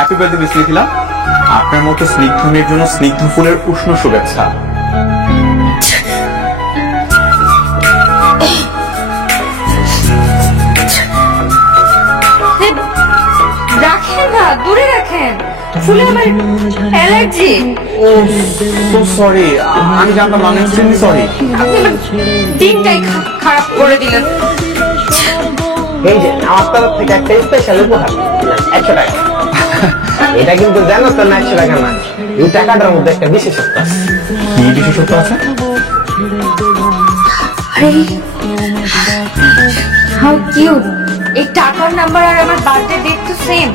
Happy birthday miss Mithila. আপনার মতো স্নিগ্ধ মেয়ের জন্য স্নিগ্ধ ফুলের উষ্ণ শুভেচ্ছা। রাখেন না, দূরে রাখেন, ফুলে আমার অ্যালার্জি। ও সো সরি, আমি জানতাম না, আমি এক্সট্রিমলি সরি। আপনি আমার দিনটাই খারাপ করে দিলেন। এই যে আমার তরফ থেকে একটা স্পেশাল উপহার, 100 টাকা। এটা কিন্তু জানো তো না, 100 টাকা না, এই টাকাটার মধ্যে একটা বিশেষত্ব আছে। কি বিশেষত্ব আছে? How cute! এই টাকার নাম্বার আর আমার বার্থডে ডেট তো সেম।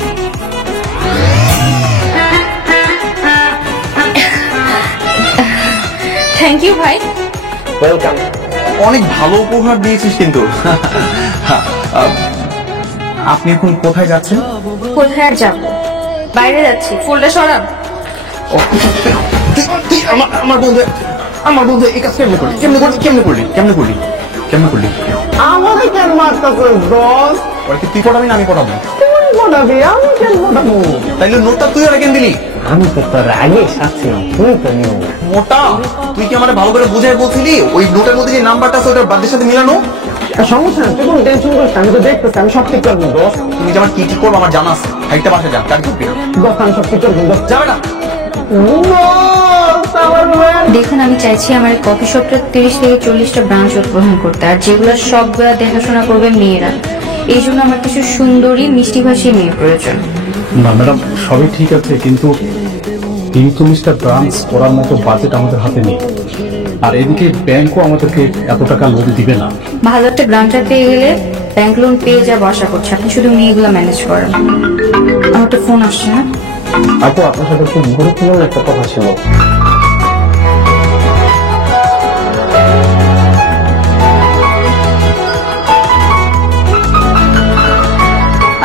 থ্যাংক ইউ ভাই। ওয়েলকাম। অনেক ভালো উপহার দিয়েছিস কিন্তু। আপনি এখন কোথায় যাচ্ছেন? কোথায় আর যাবো, বাইরে যাচ্ছি। ফুলটা সরান। আমার বন্ধু এই কাজ কেমনে করলি? আমাকে কেন মারতেছিস দোস্ত? ওরা কি তুই পড়াবি না আমি পড়াবো? তুই পড়াবি, আমি কেন পড়াবো? তাইলে নোটটা তুই ওরা কেন দিলি? আমি তো তোর আগে সাথছিলাম, তুই তো নিও। মোটা, তুই কি আমার ভালো করে বুঝাই বলছিলি ওই নোটের মধ্যে যে নাম্বারটা আছে ওটার বার্থডের সাথে মিলানো? সমস্যা না, তুই কোনো টেনশন করিস না, আমি তো দেখতেছি, আমি সব ঠিক করবো দোস্ত। তুমি যে আমার কি ঠিক করবো আমার জানা আছে। একটা বাসা যান, কাজ করবি না। দোস্ত আমি সব ঠিক করবো দোস্ত। যাবে না? দেখুন, আমি চাইছি আমার কফি শপটা 30 থেকে 40টা ব্রাঞ্চ উদ্বোধন করতে, আর যেগুলো সবগুলা দেখাশোনা করবে মেয়েরা। এই জন্য আমার কিছু সুন্দরী মিষ্টিভাষী মেয়ে প্রয়োজন। না ম্যাডাম, সবই ঠিক আছে, কিন্তু মিস্টার ব্রাঞ্চ করার মতো বাজেট আমাদের হাতে নেই, আর এদিকে ব্যাংকও আমাদেরকে এত টাকা লোন দিবে না। ভালো একটা গ্রান্টার পেয়ে গেলে ব্যাংক লোন পেয়ে যাবো আশা করছি। আপনি শুধু মেয়েগুলো ম্যানেজ করেন। আমার তো ফোন আসছে না। আপু, আপনার সাথে খুব গুরুত্বপূর্ণ একটা কথা ছিল।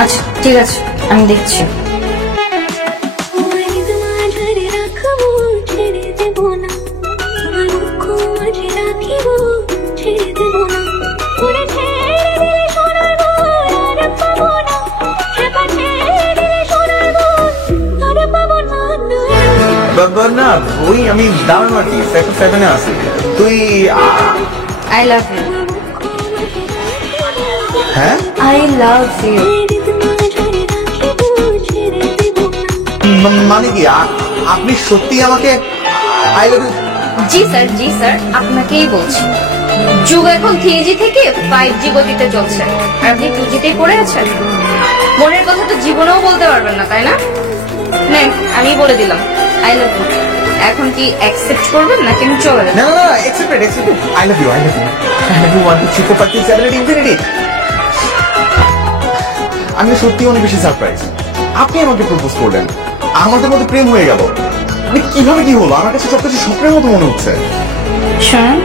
আচ্ছা ঠিক আছে, আমি দেখছি। না ওই আমি দাঁড়ানো আর কি, সেক্টর 7-এ আছি। তুই আই লাভ ইউ। হ্যাঁ আই লাভ ইউ। মানে কি আপনি সত্যি আমাকে আই লাভ ইউ? জি স্যার, জি স্যার, আপনাকেই বলছি। যুগ এখন 3G থেকে 5G গতিতে চলছে, আর আপনি 2G-তেই পড়ে আছেন। মনের কথা তো জীবনেও বলতে পারবেন না, তাই না? নেন, আমি বলে দিলাম, আই লাভ ইউ। এখন কি অ্যাকসেপ্ট করবেন নাকি আমি চলে যাবো? না না না, accepted. I love you, I love you. I love you 1 2 3 4 5 6 7 8 infinity. আমি সত্যি অনেক বেশি সারপ্রাইজ। আপনি আমাকে প্রপোজ করলেন, আমাদের মধ্যে প্রেম হয়ে গেল। মানে কিভাবে কি হলো? আমার কাছে সবকিছু স্বপ্নের মতো মনে হচ্ছে। শোনেন,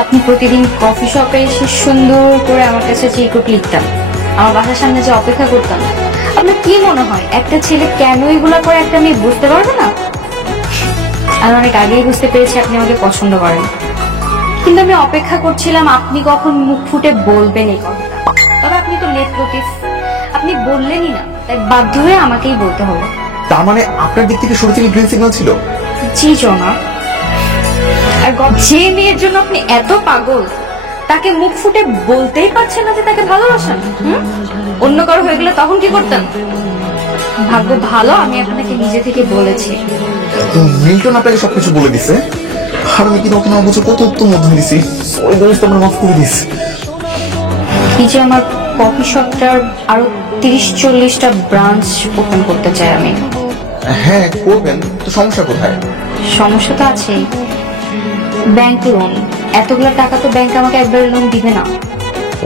আপনি প্রতিদিন কফি শপে এসে সুন্দর করে আমার কাছে চিরকুট লিখতাম, আমার বাসার সামনে যে অপেক্ষা করতাম। আপনার কি মনে হয় একটা ছেলে কেন এগুলা করে একটা মেয়ে বুঝতে পারবে না? আমি অনেক আগেই বুঝতে পেরেছি আপনি আমাকে পছন্দ করেন, কিন্তু আমি অপেক্ষা করছিলাম আপনি কখন মুখ ফুটে বলবেন এই কথাটা। তবে আপনি তো লেট নোটিস, আপনি বললেনই না, তাই বাধ্য হয়ে আমাকেই বলতে হলো। তার মানে আপনার দিক থেকে শুরু থেকে গ্রিন সিগন্যাল ছিল? জি জনা। আর যে মেয়ের জন্য আপনি এত পাগল, তাকে মুখ ফুটে বলতেই পারছেন না যে তাকে ভালোবাসেন। অন্য কারো হয়ে গেলে তখন কি করতেন? ভাগ্য ভালো আমি আপনাকে নিজে থেকে বলেছি। মিল্টন আপনাকে সবকিছু বলে দিছে, আর আমি কি ওখানে অবশ্য কত উত্তম মধ্যম দিছি। ওই জিনিস তো আমরা মাফ করে দিস। এই যে আমার কফি শপটার আরো 30-40টা ব্রাঞ্চ ওপেন করতে চাই আমি। হ্যাঁ করবেন, তো সমস্যা কোথায়? সমস্যা তো আছেই, ব্যাংক লোন। এতগুলো টাকা তো ব্যাংক আমাকে একবারে লোন দিবে না।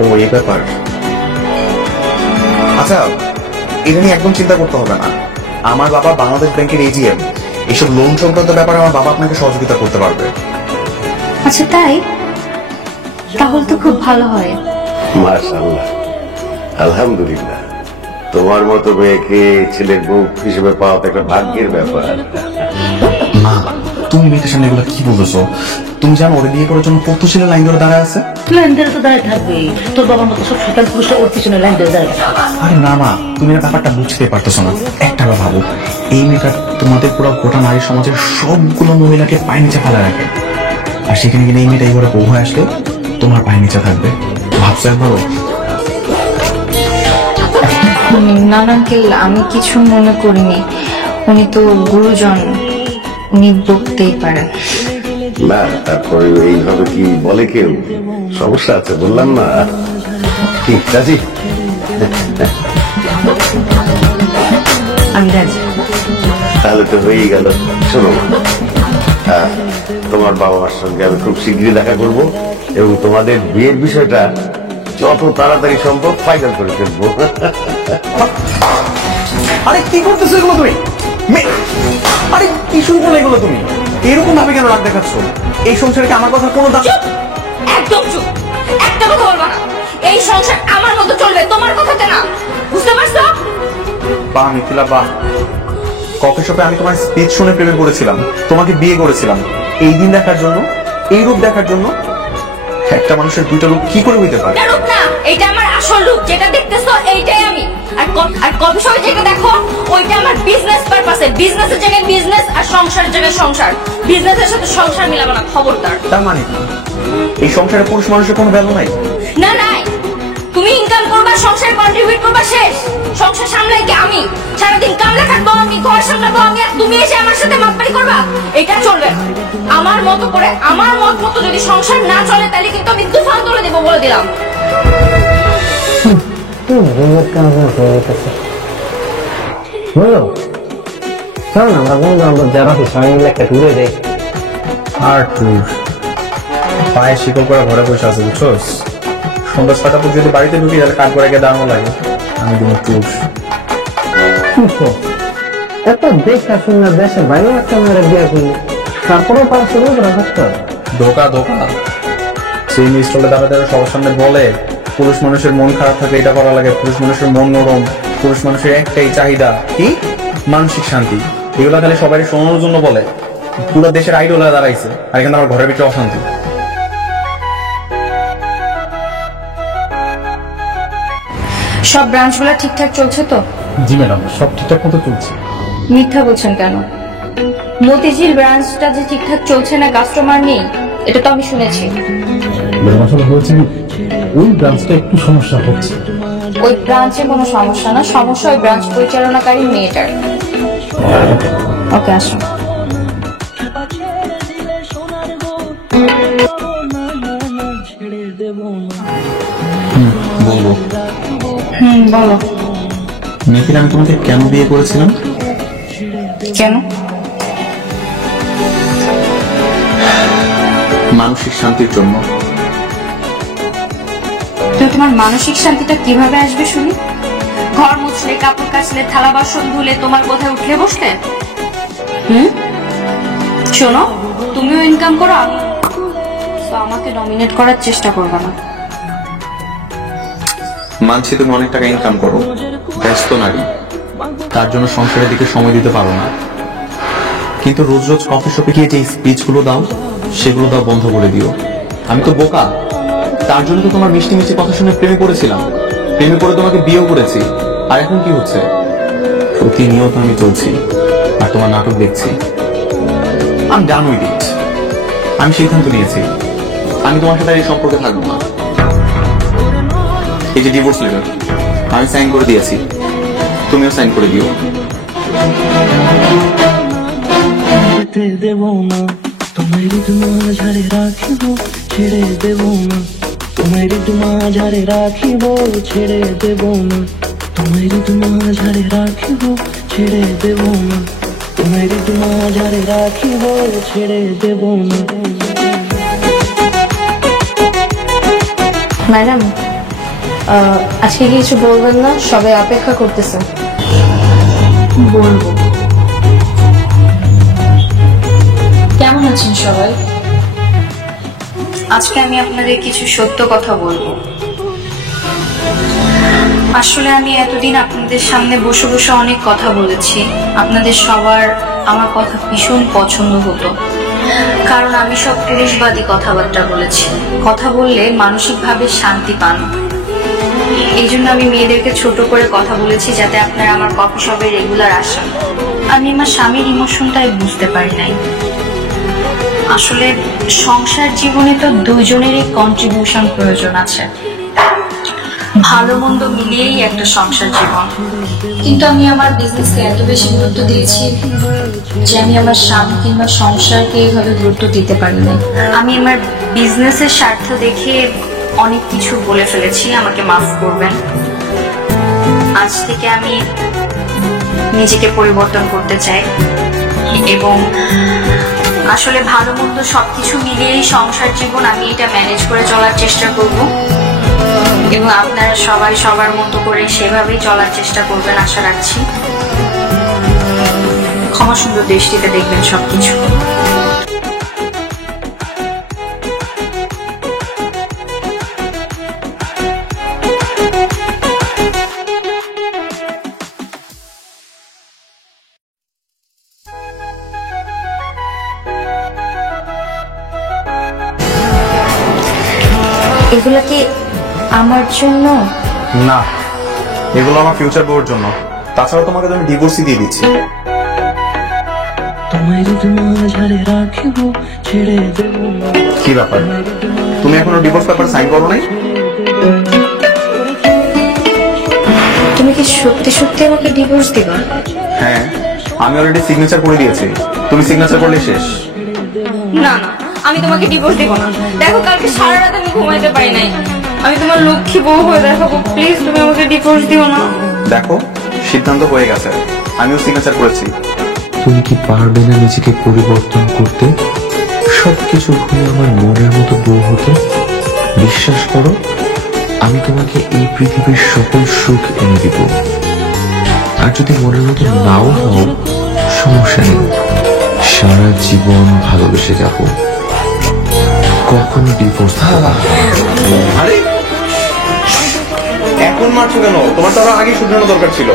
ও এই ব্যাপার। আচ্ছা, এটা নিয়ে একদম চিন্তা করতে হবে না। আমার বাবা বাংলাদেশ ব্যাংকের এজিএম। এইসব লোন সংক্রান্ত ব্যাপারে আমার বাবা আপনাকে সহযোগিতা করতে পারবে। আচ্ছা তাই? তাহলে তো খুব ভালো হয়। মাশাআল্লাহ, আলহামদুলিল্লাহ। তোমার মতো মেয়েকে ছেলের বউ হিসেবে পাওয়া তো একটা ভাগ্যের ব্যাপার। মা, তুমি মেয়েটার সামনে এগুলো কি বলতেছো? তুমি জানো ওরে বিয়ে করার জন্য কত ছেলে লাইন ধরে দাঁড়ায় আছে? লাইন ধরে তো দাঁড়িয়ে থাকবে, তোর বাবার মতো সব শয়তান পুরুষরা ওর পিছনে লাইন ধরে দাঁড়িয়ে থাকবে। আরে না মা, তুমি না ব্যাপারটা বুঝতে পারতেছো না। একটা বার ভাবো, এই মেয়েটা তোমাদের পুরো গোটা নারী সমাজের সবগুলো মহিলাকে পায়ের নিচে ফেলা রাখে, আর সেখানে কিনা এই মেয়েটা এইভাবে বউ হয়ে আসলে তোমার পায়ের নিচে থাকবে। ভাবছো একবারও? না না আঙ্কেল, আমি কিছু মনে করিনি। উনি তো গুরুজন, উনি বকতেই পারেন। না তারপরে এইভাবে কি বলে কেউ? সমস্যা আছে বললাম না। কি রাজি? আমি রাজি। তাহলে তো হয়েই গেল। শোনো তোমার বাবা মার সঙ্গে আমি খুব শীঘ্রই দেখা করব এবং তোমাদের বিয়ের বিষয়টা যত তাড়াতাড়ি সম্ভব ফাইনাল করে ফেলবো। আরে কি করতেছো এগুলো তুমি? আরে কি শুরু করলে এগুলো তুমি? এরকম ভাবে কেন রাগ দেখাচ্ছ? এই সংসারে কি আমার কথা কোনো দাম? একদম চুপ, একটা কথা বলবা না। এই সংসার আমার মতো চলবে, তোমার কথাতে না, বুঝতে পারছো? বাহ মিথিলা বাহ, কফি শপে আমি তোমার স্পিচ শুনে প্রেমে পড়েছিলাম, তোমাকে বিয়ে করেছিলাম এই দিন দেখার জন্য, এই রূপ দেখার জন্য। একটা মানুষের দুইটা রূপ কি করে হইতে পারে? এটা রূপ না, এটা আমার আসল রূপ। যেটা দেখতেছো এইটাই আমি। আর কফি শপে যেটা দেখো ওইটা আমার বিজনেস পারপাসে। বিজনেসের জায়গায় বিজনেস আর সংসারের জায়গায় সংসার। বিজনেসের সাথে সংসার মিলাবো না, খবরদার। তার মানে কি এই সংসারে পুরুষ মানুষের কোনো ভ্যালু নাই? না নাই, তুমি ইনকাম করবা, সংসার কন্ট্রিবিউট করবা, শেষ। সংসার সামলাই কি আমি? সারাদিন কামলা খাটবো আমি, ঘর সামলাবো আমি, আর তুমি এসে আমার সাথে মাপপারি করবা? এটা চলবে না। আমার মতো করে, আমার মত মতো যদি সংসার না চলে তাহলে কিন্তু আমি তুফান তুলে দেবো, বলে দিলাম। বুঝলো? চল না আমরা বন্ধু বান্ধব যারা সবাই মিলে একটা টুরে দেই। আর টুর পায়ে শিকল করে ঘরে বসে আছে, বুঝছোস? সন্ধ্যা 6টা পর যদি বাড়িতে ঢুকি তাহলে কাঠ করে গিয়ে দাঁড়ানো লাগে। আমি দিব টুর। এত দেখা শুনে দেশে বাইরে একটা মেয়ের বিয়ে করলি, তারপরেও পারা শুরু করে থাকতে হবে। ধোকা ধোকা। সেই স্টলে দাঁড়াতে সবার সামনে বলে পুরুষ মানুষের মন খারাপ থাকে এটা করা লাগে, পুরুষ মানুষের মন নরম, পুরুষ মানুষের একটাই চাহিদা কি মানসিক শান্তি। এগুলো খালি সবাই শোনানোর জন্য বলে। পুরো দেশের আইডল হয়ে দাঁড়াইছে, আর এখানে আমার ঘরের ভিতরে অশান্তি। সব ব্রাঞ্চগুলো ঠিকঠাক চলছে তো? জি ম্যাডাম, সব ঠিকঠাক মতো চলছে। মিথ্যা বলছেন কেন? মতিঝিল ব্রাঞ্চটা যে ঠিকঠাক চলছে না, কাস্টমার নেই, এটা তো আমি শুনেছি। ম্যাডাম আসলে হয়েছে কি, ওই ব্রাঞ্চটা একটু সমস্যা হচ্ছে। ওই ব্রাঞ্চে কোনো সমস্যা না, সমস্যা ওই ব্রাঞ্চ পরিচালনাকারী মেয়েটার। ওকে, আসুন। বলবো বলো। মিথিলা, আমি তোমাকে কেন বিয়ে করেছিলাম? কেন? মানসিক শান্তির জন্য। তো তোমার মানসিক শান্তিটা কিভাবে আসবে শুনি? ঘর মুছলে, কাপড় কাচলে, থালা বাসন ধুলে, তোমার কোথায় উঠলে বসলে? শোনো, তুমিও ইনকাম করো, আমি, তো আমাকে ডমিনেট করার চেষ্টা করবে না। মানছি তুমি অনেক টাকা ইনকাম করো, ব্যস্ত নারী, তার জন্য সংসারের দিকে সময় দিতে পারো না, কিন্তু রোজ রোজ কফি শপে গিয়ে যে স্পিচ গুলো দাও সেগুলো দাও বন্ধ করে দিও। আমি তো বোকা, তার জন্য তো তোমার মিষ্টি মিষ্টি কথা শুনে প্রেমে পড়েছিলাম, প্রেমে পড়ে তোমাকে বিয়েও করেছি। আর এখন কি হচ্ছে? প্রতিনিয়ত আমি চলছি আর তোমার নাটক দেখছি। আমি ডান উইথ ইট। আমি সিদ্ধান্ত নিয়েছি আমি তোমার সাথে এই সম্পর্কে থাকবো না। এই যে ডিভোর্স লেটার আমি সাইন করে দিয়েছি, তুমিও সাইন করে দিও। দেব না তোমার মাঝারে রাখিব, ছেড়ে দেব না তোমার মাঝারে রাখিব, ছেড়ে দেব না তোমার মাঝারে রাখিব, ছেড়ে দেব না তোমার মাঝারে রাখিব, ছেড়ে দেব না। ম্যাডাম, আজকে কি কিছু বলবেন না? সবাই অপেক্ষা করতেছে। বলবো। কেমন আছেন সবাই? আজকে আমি আপনাদের কিছু সত্য কথা বলবো। আসলে আমি এতদিন আপনাদের সামনে বসে বসে অনেক কথা বলেছি, আপনাদের সবার আমার কথা ভীষণ পছন্দ হতো, কারণ আমি সব পুরুষবাদী কথাবার্তা বলেছি। কথা বললে মানসিকভাবে শান্তি পান, এই জন্য আমি মেয়েদেরকে ছোট করে কথা বলেছি যাতে আপনারা আমার কফি শপে রেগুলার আসেন। আমি আমার স্বামীর ইমোশনটাই বুঝতে পারি নাই। আসলে সংসার জীবনে তো দুজনেরই কন্ট্রিবিউশন প্রয়োজন আছে, ভালো মন্দ মিলিয়েই একটা সংসার জীবন। কিন্তু আমি আমার বিজনেসকে এত বেশি গুরুত্ব দিয়েছি যে আমি আমার স্বামী কিংবা সংসারকে এইভাবে গুরুত্ব দিতে পারি না। আমি আমার বিজনেসের স্বার্থ দেখে অনেক কিছু বলে ফেলেছি, আমাকে মাফ করবেন। আজ থেকে আমি নিজেকে পরিবর্তন করতে চাই এবং আসলে ভালো মন্দ সবকিছু মিলিয়েই সংসার জীবন, আমি এটা ম্যানেজ করে চলার চেষ্টা করব এবং আপনারা সবাই সবার মতো করে সেভাবেই চলার চেষ্টা করবেন আশা রাখছি। ক্ষমা সুন্দর দৃষ্টিতে দেখবেন সবকিছু। এগুলা কি আমার জন্য? না, এগুলো আমার ফিউচার বউর জন্য। তাছাড়া তোমাকে তো আমি ডিভোর্সই দিয়ে দিচ্ছি। কি ব্যাপার, তুমি এখনো ডিভোর্স পেপার সাইন করো নাই? তুমি কি সত্যি সত্যি আমাকে ডিভোর্স দিবা? হ্যাঁ, আমি অলরেডি সিগনেচার করে দিয়েছি, তুমি সিগনেচার করলে শেষ। না না, আমি তোমাকে ডিভোর্স দেবো না। দেখো, কালকে সারা রাত আমি ঘুমাইতে পারি নাই। আমি তোমার লক্ষ্মী বউ হয়ে দেখাবো, প্লিজ তুমি আমাকে ডিভোর্স দিও না। দেখো, সিদ্ধান্ত হয়ে গেছে, আমিও সিগনেচার করেছি। তুমি কি পারবে না নিজেকে পরিবর্তন করতে, সবকিছু ভুলে আমার মনের মতো বউ হতে? বিশ্বাস করো, আমি তোমাকে এই পৃথিবীর সকল সুখ এনে দিব। আর যদি মনের মতো নাও হও, সমস্যা নেই, সারা জীবন ভালোবেসে যাব, কখনো ডিভোর্স হবে না। আরে এখন মারছো কেন? তোমার তো আরো আগে শুধরানো দরকার ছিল।